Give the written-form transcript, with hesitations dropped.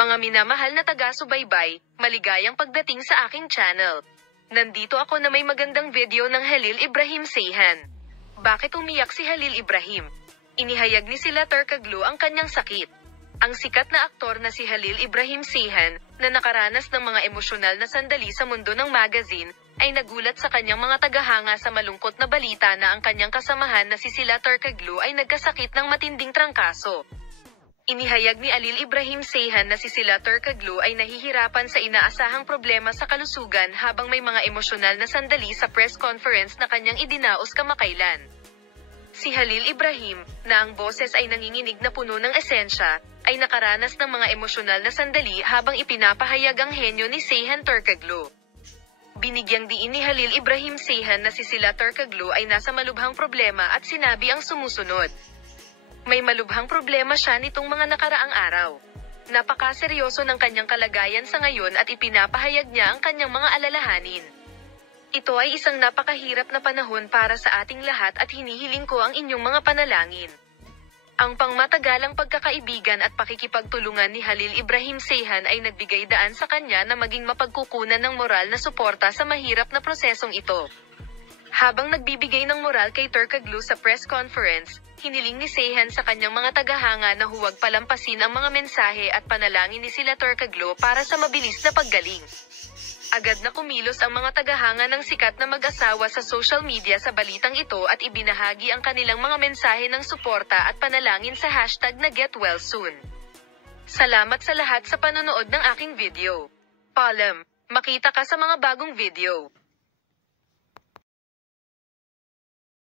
Mga minamahal na taga-subaybay, maligayang pagdating sa aking channel. Nandito ako na may magandang video ng Halil Ibrahim Ceyhan. Bakit umiyak si Halil Ibrahim? Inihayag ni Sila Turkoglu ang kanyang sakit. Ang sikat na aktor na si Halil Ibrahim Ceyhan, na nakaranas ng mga emosyonal na sandali sa mundo ng magazine, ay nagulat sa kanyang mga tagahanga sa malungkot na balita na ang kanyang kasamahan na si Sila Turkoglu ay nagkasakit ng matinding trangkaso. Inihayag ni Halil Ibrahim Ceyhan na si Sila Turkoglu ay nahihirapan sa inaasahang problema sa kalusugan habang may mga emosyonal na sandali sa press conference na kanyang idinaos kamakailan. Si Halil Ibrahim, na ang boses ay nanginginig na puno ng esensya, ay nakaranas ng mga emosyonal na sandali habang ipinapahayag ang henyo ni Ceyhan Turkoglu. Binigyang diin ni Halil Ibrahim Ceyhan na si Sila Turkoglu ay nasa malubhang problema at sinabi ang sumusunod. May malubhang problema siya nitong mga nakaraang araw. Napakaseryoso ng kanyang kalagayan sa ngayon at ipinapahayag niya ang kanyang mga alalahanin. Ito ay isang napakahirap na panahon para sa ating lahat at hinihiling ko ang inyong mga panalangin. Ang pangmatagalang pagkakaibigan at pakikipagtulungan ni Halil Ibrahim Ceyhan ay nagbigay daan sa kanya na maging mapagkukunan ng moral na suporta sa mahirap na prosesong ito. Habang nagbibigay ng moral kay Turkoglu sa press conference, hiniling ni Ceyhan sa kanyang mga tagahanga na huwag palampasin ang mga mensahe at panalangin ni Sila Turkoglu para sa mabilis na paggaling. Agad na kumilos ang mga tagahanga ng sikat na mag-asawa sa social media sa balitang ito at ibinahagi ang kanilang mga mensahe ng suporta at panalangin sa hashtag na #GetWellSoon. Salamat sa lahat sa panonood ng aking video. Paalam, makita ka sa mga bagong video.